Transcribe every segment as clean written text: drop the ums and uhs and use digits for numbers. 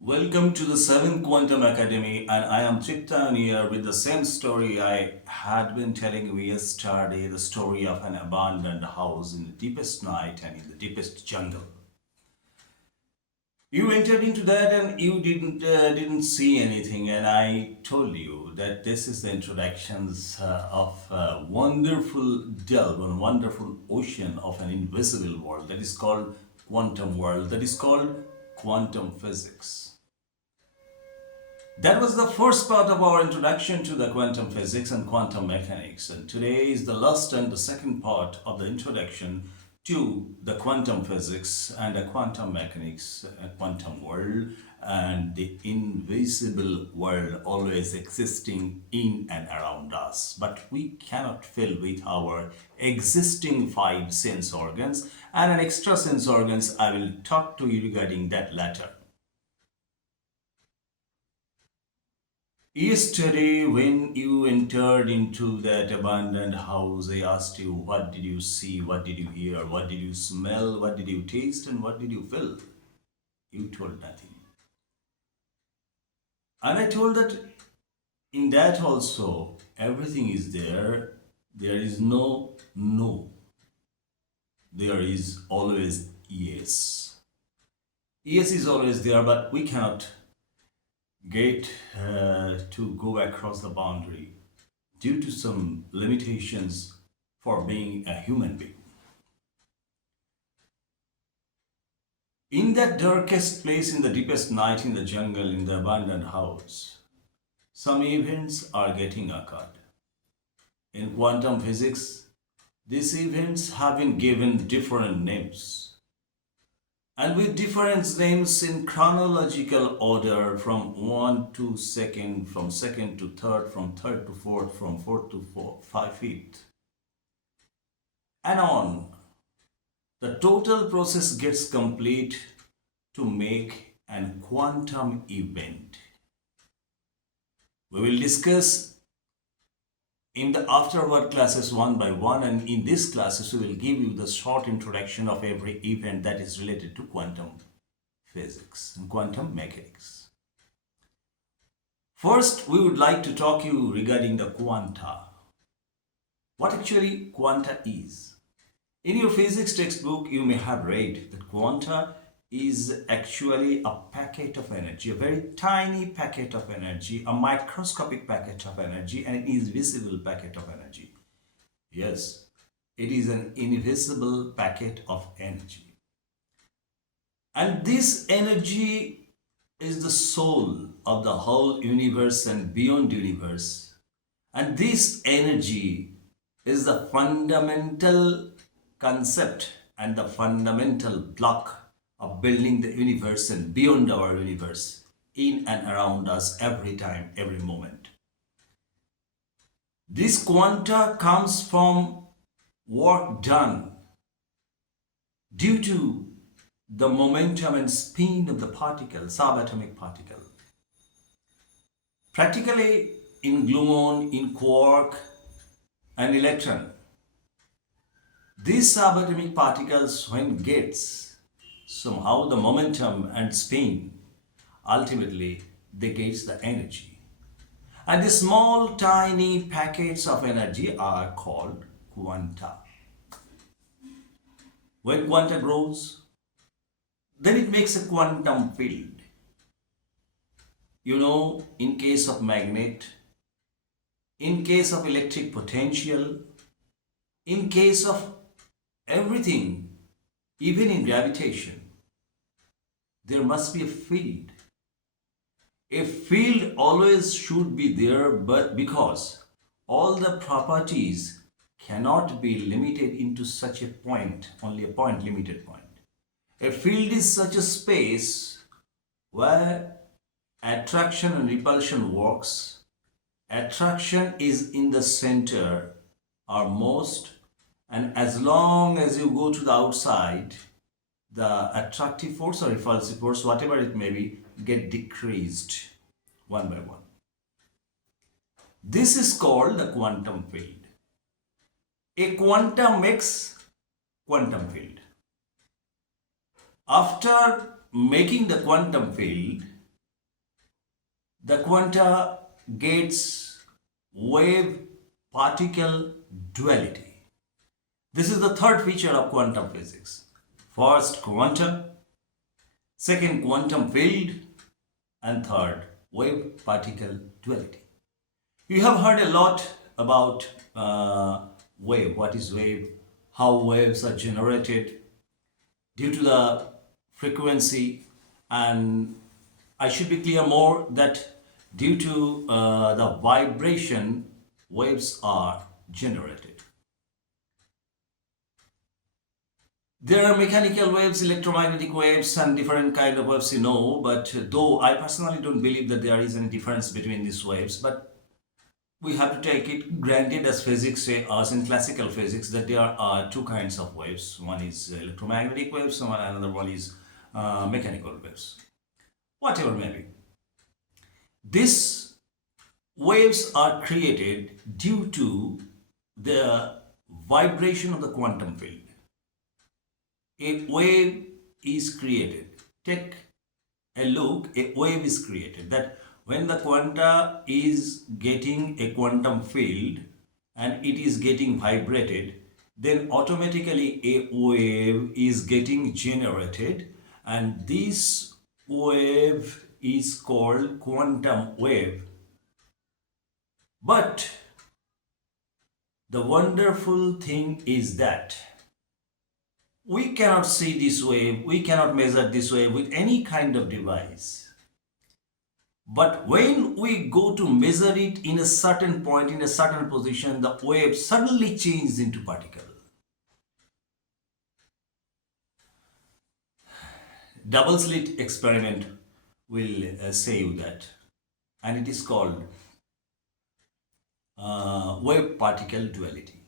Welcome to the 7th Quantum Academy, and I am Chittan here with the same story I had been telling you yesterday, the story of an abandoned house in the deepest night and in the deepest jungle. You entered into that and you didn't see anything, and I told you that this is the introductions of a wonderful delve, a wonderful ocean of an invisible world that is called quantum world, that is called quantum physics. That was the first part of our introduction to the quantum physics and quantum mechanics. And today is the last and the second part of the introduction to the quantum physics and the quantum mechanics, a quantum world, and the invisible world always existing in and around us. But we cannot fill with our existing five sense organs and an extra sense organs. I will talk to you regarding that later. Yesterday, when you entered into that abandoned house, I asked you, what did you see? What did you hear? What did you smell? What did you taste? And what did you feel? You told nothing. And I told that in that also, everything is there. There is no. There is always yes. Yes is always there, but we cannot get to go across the boundary due to some limitations for being a human being. In that darkest place, in the deepest night, in the jungle, in the abandoned house, some events are getting occurred. In quantum physics, these events have been given different names. And with different names in chronological order from 1 to 2nd, from 2nd to 3rd, from 3rd to 4th, from 4th to 5th, and on. The total process gets complete to make an quantum event. We will discuss in the afterward classes one by one, and in these classes we will give you the short introduction of every event that is related to quantum physics and quantum mechanics. First, we would like to talk you regarding the quanta. What actually quanta is? In your physics textbook, you may have read that quanta is actually a packet of energy, a very tiny packet of energy, a microscopic packet of energy, and an invisible packet of energy. Yes, it is an invisible packet of energy. And this energy is the soul of the whole universe and beyond universe. And this energy is the fundamental concept and the fundamental block of building the universe and beyond our universe, in and around us, every time, every moment. This quanta comes from work done due to the momentum and spin of the particle, subatomic particle. Practically in gluon, in quark, and electron, these subatomic particles, when gets somehow the momentum and spin, ultimately they get the energy. And the small tiny packets of energy are called quanta. When quanta grows, then it makes a quantum field. You know, in case of magnet, in case of electric potential, in case of everything, even in gravitation, there must be a field. A field always should be there, but because all the properties cannot be limited into such a point, only a point, limited point. A field is such a space where attraction and repulsion works. Attraction is in the center or most, and as long as you go to the outside, the attractive force or repulsive force, whatever it may be, get decreased one by one. This is called the quantum field. A quantum makes quantum field. After making the quantum field, the quanta gets wave particle duality. This is the third feature of quantum physics. First, quantum, second, quantum field, and third, wave particle duality. You have heard a lot about wave. What is wave? How waves are generated due to the frequency, and I should be clear more that due to the vibration, waves are generated. There are mechanical waves, electromagnetic waves, and different kind of waves, but though I personally don't believe that there is any difference between these waves, but we have to take it granted as physics say us in classical physics that there are two kinds of waves. One is electromagnetic waves, and another one is mechanical waves. Whatever may be. These waves are created due to the vibration of the quantum field. A wave is created. Take a look, a wave is created. That when the quanta is getting a quantum field and it is getting vibrated, then automatically a wave is getting generated, and this wave is called quantum wave. But the wonderful thing is that we cannot see this wave, we cannot measure this wave with any kind of device. But when we go to measure it in a certain point, in a certain position, the wave suddenly changes into particle. Double slit experiment will say you that, and it is called wave particle duality.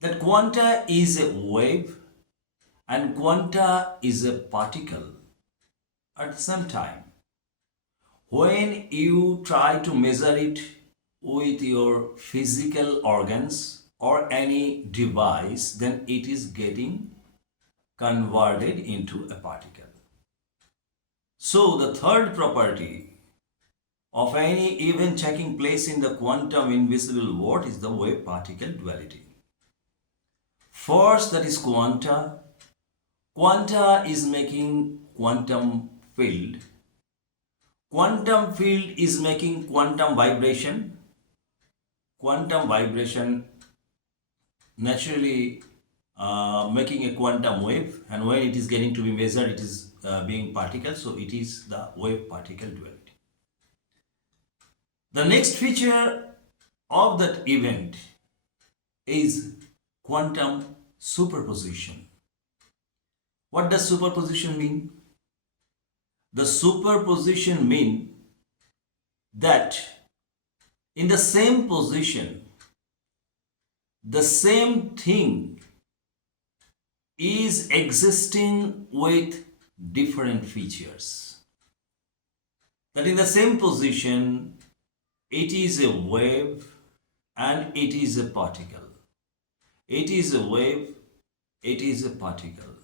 That quanta is a wave and quanta is a particle at the same time. When you try to measure it with your physical organs or any device, then it is getting converted into a particle. So the third property of any event taking place in the quantum invisible world is the wave particle duality. First, that is quanta. Quanta is making quantum field. Quantum field is making quantum vibration. Quantum vibration naturally making a quantum wave, and when it is getting to be measured, it is being particle, so it is the wave particle duality. The next feature of that event is quantum superposition. What does superposition mean? The superposition means that in the same position, the same thing is existing with different features. That in the same position, it is a wave and it is a particle. It is a wave, it is a particle.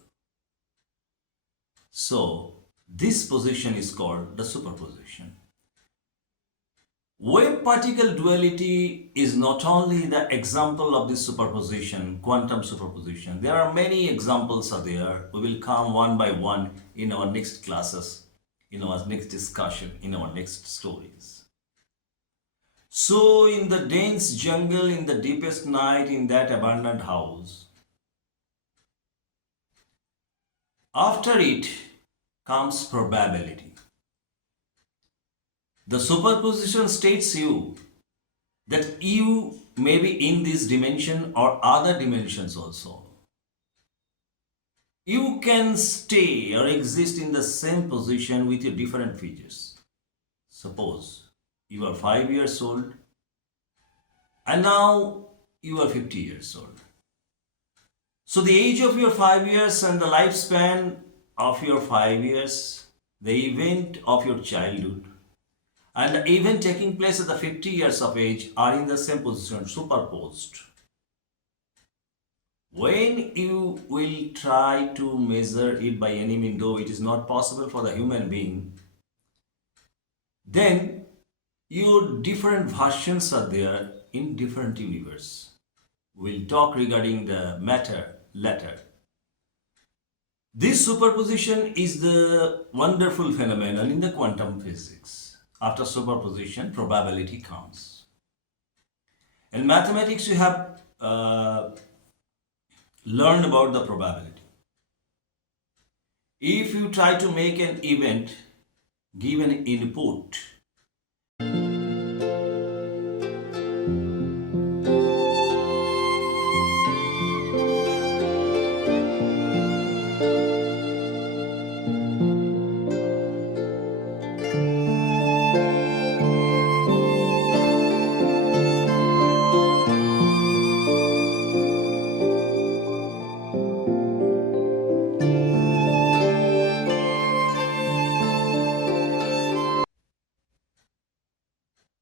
So, this position is called the superposition. Wave particle duality is not only the example of this superposition, quantum superposition. There are many examples are there. We will come one by one in our next classes, in our next discussion, in our next stories. So in the dense jungle, in the deepest night, in that abandoned house, after it comes probability. The superposition states you that you may be in this dimension or other dimensions also. You can stay or exist in the same position with your different features. Suppose you are 5 years old and now you are 50 years old. So the age of your 5 years and the lifespan of your 5 years, the event of your childhood, and the event taking place at the 50 years of age are in the same position, superposed. When you will try to measure it by any means, though it is not possible for the human being, then your different versions are there in different universe. We'll talk regarding the matter later. This superposition is the wonderful phenomenon in the quantum physics. After superposition, probability comes. In mathematics, you have learned about the probability. If you try to make an event, give an input.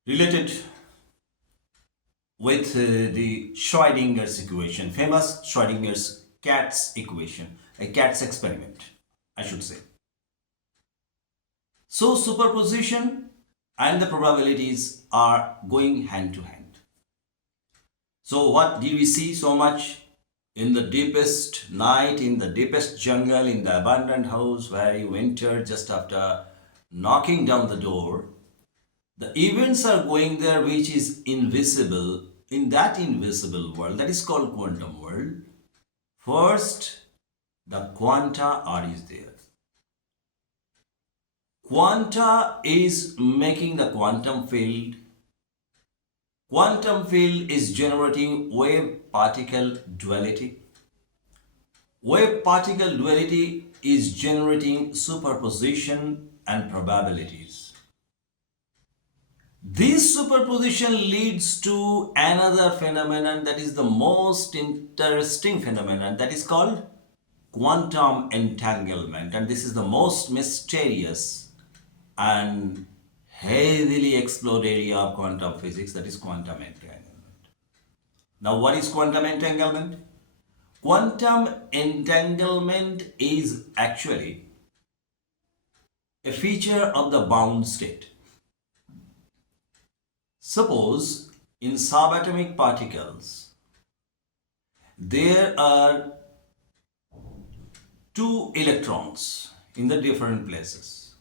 Related with the Schrodinger's equation, famous Schrodinger's cat's equation, a cat's experiment, I should say. So superposition and the probabilities are going hand to hand. So what did we see so much in the deepest night, in the deepest jungle, in the abandoned house where you entered just after knocking down the door? The events are going there which is invisible. In that invisible world, that is called quantum world, first the quanta are is there. Quanta is making the quantum field. Quantum field is generating wave-particle duality. Wave-particle duality is generating superposition and probabilities. This superposition leads to another phenomenon that is the most interesting phenomenon, that is called quantum entanglement, and this is the most mysterious and heavily explored area of quantum physics, that is quantum entanglement. Now what is quantum entanglement? Quantum entanglement is actually a feature of the bound state. Suppose in subatomic particles, there are two electrons in the different places.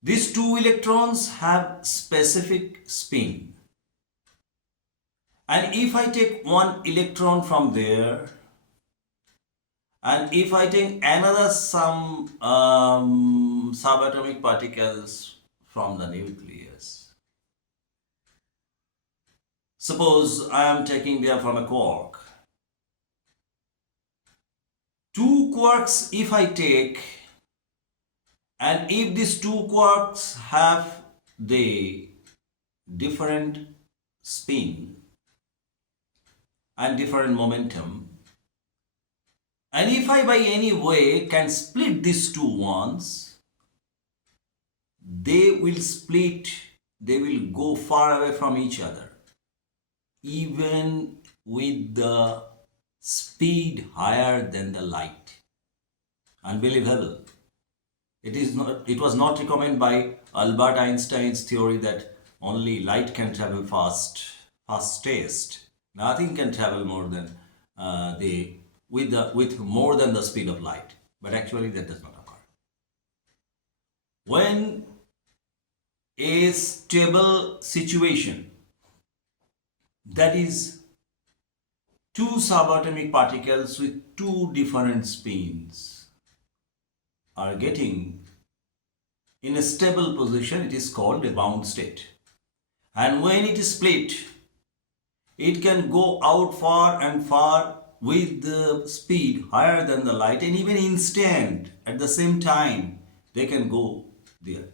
These two electrons have specific spin. And if I take one electron from there, and if I take another some subatomic particles from the nucleus, suppose I am taking there from a quark. Two quarks if I take, and if these two quarks have the different spin and different momentum, and if I by any way can split these two ones, they will split, they will go far away from each other, even with the speed higher than the light. Unbelievable. It was not recommended by Albert Einstein's theory that only light can travel fastest. Nothing can travel more than with more than the speed of light. But actually that does not occur. When a stable situation, that is two subatomic particles with two different spins, are getting in a stable position, it is called a bound state. And when it is split, it can go out far and far with the speed higher than the light, and even instant at the same time they can go there.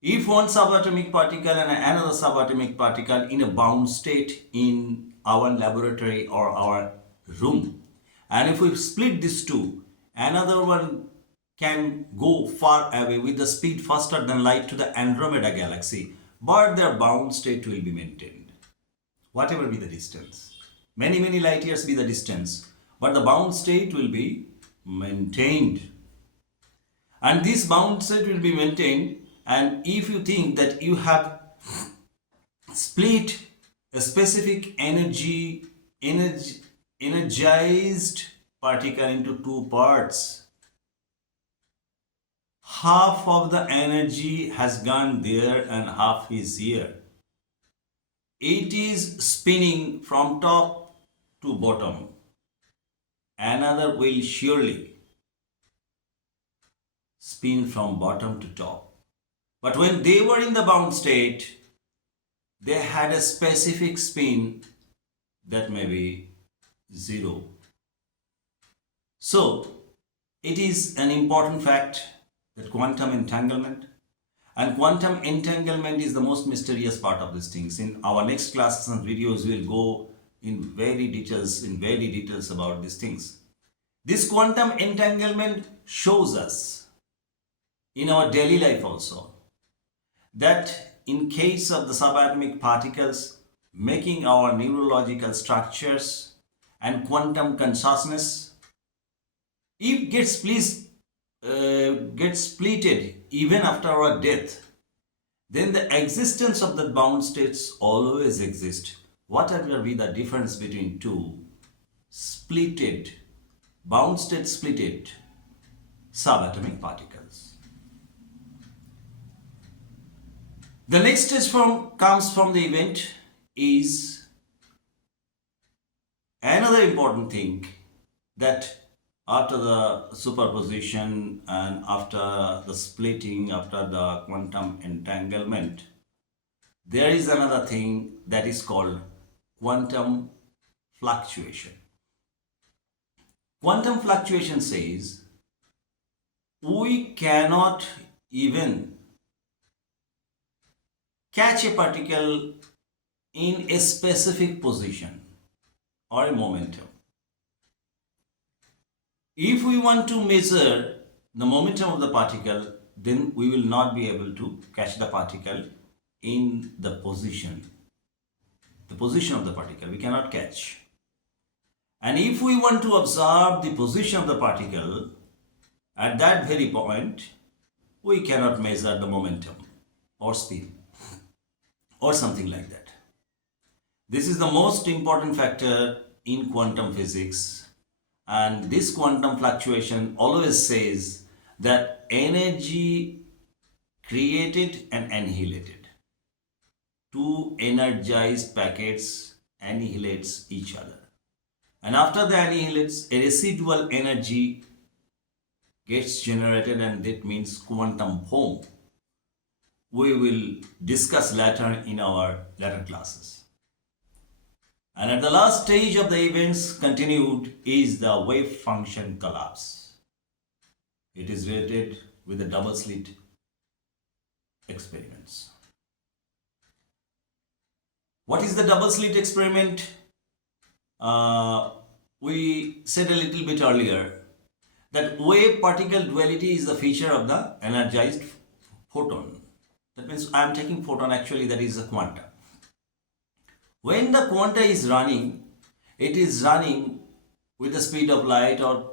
If one subatomic particle and another subatomic particle in a bound state in our laboratory or our room, and if we split these two, another one can go far away with the speed faster than light to the Andromeda galaxy, but their bound state will be maintained. Whatever be the distance, many light years be the distance, but the bound state will be maintained. And this bound state will be maintained. And if you think that you have split a specific energy energized particle into two parts, half of the energy has gone there and half is here. It is spinning from top to bottom. Another will surely spin from bottom to top. But when they were in the bound state, they had a specific spin that may be zero. So, it is an important fact that quantum entanglement and quantum entanglement is the most mysterious part of these things. In our next classes and videos, we'll go in very details about these things. This quantum entanglement shows us in our daily life also that in case of the subatomic particles making our neurological structures and quantum consciousness, if gets splitted even after our death, then the existence of the bound states always exist. Whatever be the difference between two splitted, bound state splitted subatomic particles. The next stage comes from the event is another important thing, that after the superposition and after the splitting, after the quantum entanglement, there is another thing that is called quantum fluctuation. Quantum fluctuation says we cannot even catch a particle in a specific position or a momentum. If we want to measure the momentum of the particle, then we will not be able to catch the particle in the position of the particle. We cannot catch. And if we want to observe the position of the particle at that very point, we cannot measure the momentum or speed or something like that. This is the most important factor in quantum physics. And this quantum fluctuation always says that energy created and annihilated. Two energized packets annihilates each other. And after the annihilates, a residual energy gets generated, and that means quantum home. We will discuss later in our later classes. And at the last stage of the events continued is the wave function collapse. It is related with the double slit experiments. What is the double slit experiment? We said a little bit earlier that wave particle duality is the feature of the energized photon. That means I am taking photon, actually that is a quanta. When the quanta is running, it is running with the speed of light or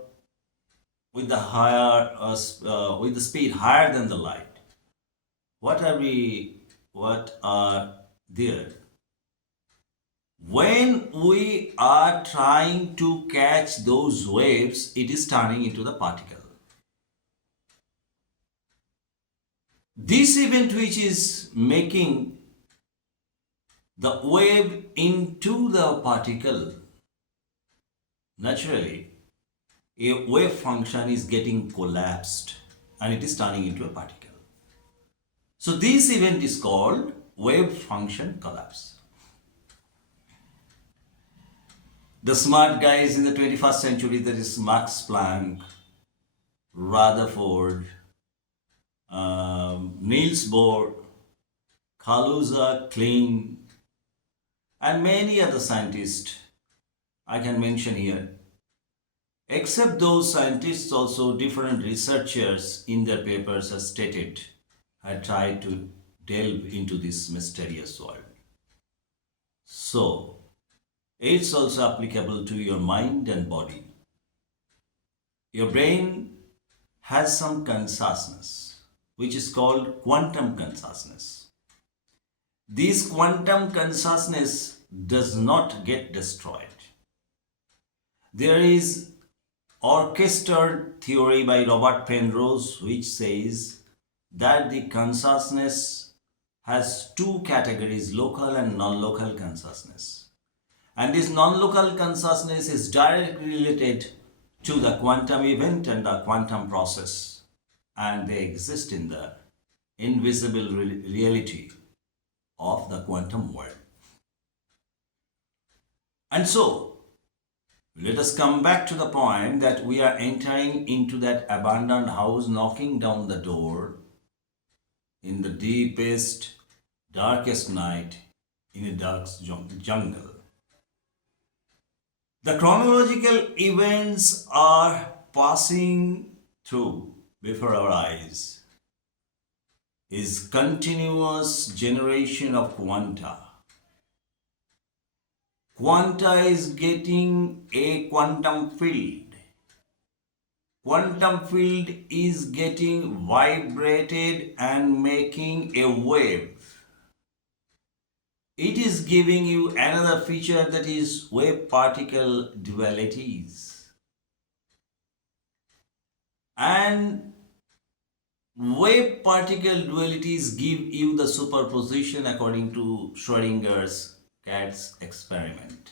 with the with the speed higher than the light. What are there? When we are trying to catch those waves, it is turning into the particle. This event which is making the wave into the particle, naturally, a wave function is getting collapsed and it is turning into a particle. So this event is called wave function collapse. The smart guys in the 21st century, that is Max Planck, Rutherford, Niels Bohr, Kaluza, Klein, and many other scientists I can mention here. Except those scientists, also different researchers in their papers have stated, had tried to delve into this mysterious world. So, it's also applicable to your mind and body. Your brain has some consciousness, which is called quantum consciousness. This quantum consciousness does not get destroyed. There is orchestrated theory by Robert Penrose which says that the consciousness has two categories, local and non-local consciousness. And this non-local consciousness is directly related to the quantum event and the quantum process. And they exist in the invisible reality of the quantum world. And so, let us come back to the point that we are entering into that abandoned house, knocking down the door in the deepest, darkest night in a dark jungle. The chronological events are passing through before our eyes is continuous generation of quanta. Quanta is getting a quantum field. Quantum field is getting vibrated and making a wave. It is giving you another feature, that is wave particle dualities. And wave particle dualities give you the superposition according to Schrodinger's cat's experiment.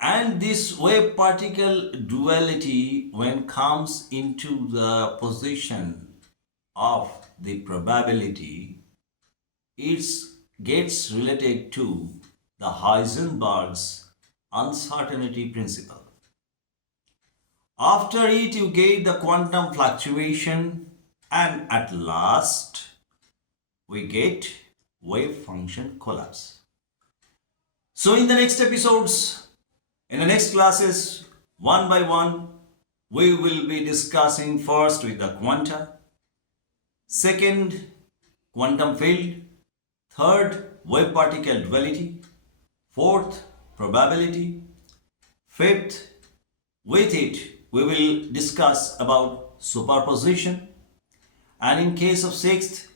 And this wave particle duality, when comes into the position of the probability, it gets related to the Heisenberg's uncertainty principle. After it, you get the quantum fluctuation, and at last, we get wave function collapse. So, in the next episodes, in the next classes, one by one, we will be discussing first with the quanta, second, quantum field, third, wave particle duality, fourth, probability, fifth, with it, we will discuss about superposition, and in case of sixth,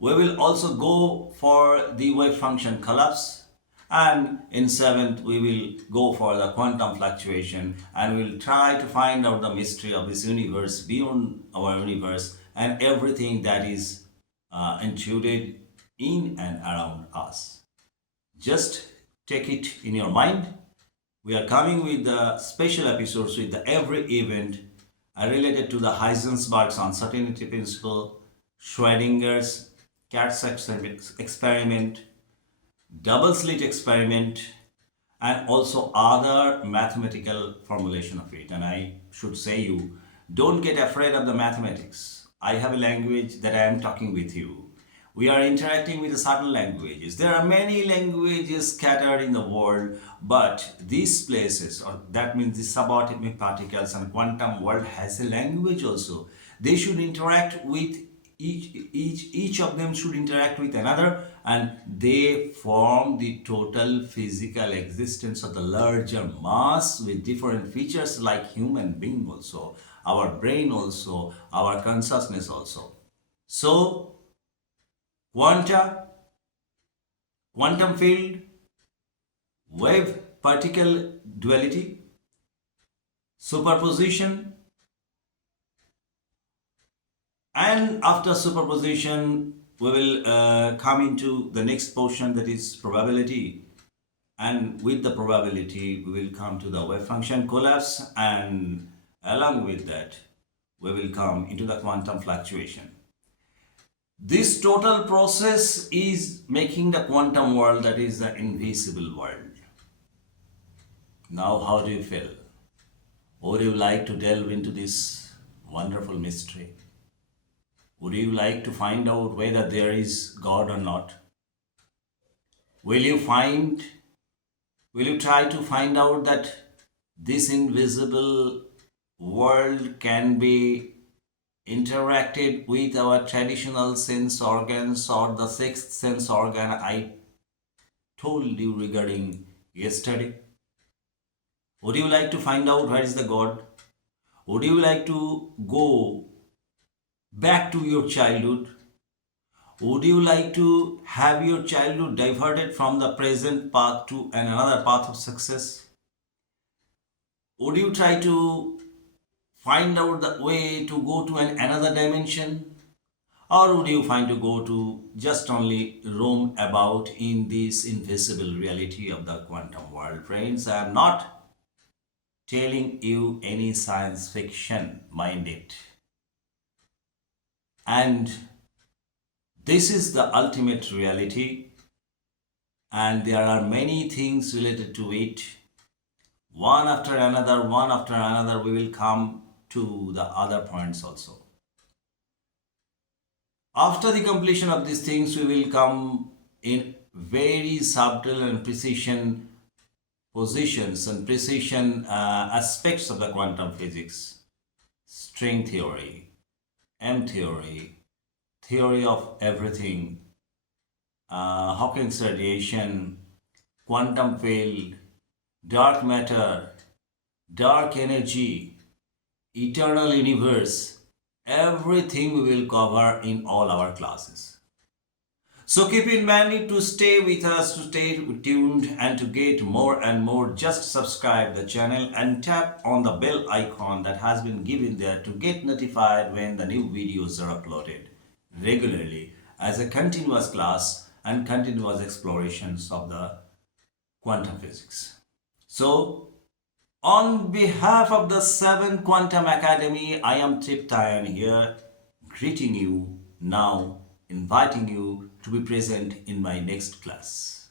we will also go for the wave function collapse, and in seventh, we will go for the quantum fluctuation, and we will try to find out the mystery of this universe, beyond our universe, and everything that is intruded in and around us. Just take it in your mind. We are coming with the special episodes with the every event related to the Heisenberg's uncertainty principle, Schrodinger's cat's experiment, double slit experiment, and also other mathematical formulation of it. And I should say you, don't get afraid of the mathematics. I have a language that I am talking with you. We are interacting with certain languages. There are many languages scattered in the world, but these places, or that means the subatomic particles and quantum world, has a language also. They should interact with each of them should interact with another, and they form the total physical existence of the larger mass with different features, like human being also, our brain also, our consciousness also. So quanta, quantum field, wave particle duality, superposition, and after superposition, we will come into the next portion, that is probability. And with the probability, we will come to the wave function collapse, and along with that, we will come into the quantum fluctuation. This total process is making the quantum world, that is the invisible world. Now, how do you feel? Would you like to delve into this wonderful mystery? Would you like to find out whether there is God or not? Will you try to find out that this invisible world can be interacted with our traditional sense organs, or the sixth sense organ I told you regarding yesterday? Would you like to find out where is the God? Would you like to go back to your childhood? Would you like to have your childhood diverted from the present path to another path of success? Would you try to find out the way to go to another dimension? Or would you find to go to just only roam about in this invisible reality of the quantum world? Friends, I am not telling you any science fiction, mind it. And this is the ultimate reality, and there are many things related to it. One after another, we will come to the other points also. After the completion of these things, we will come in very subtle and precision positions and precision aspects of the quantum physics, string theory, M theory, theory of everything, Hawking's radiation, quantum field, dark matter, dark energy, eternal universe, everything we will cover in all our classes. So keep in mind to stay with us, to stay tuned, and to get more and more. Just subscribe the channel and tap on the bell icon that has been given there to get notified when the new videos are uploaded regularly as a continuous class and continuous explorations of the quantum physics. So on behalf of the 7 Quantum Academy, I am Triptayan here, greeting you now, inviting you to be present in my next class.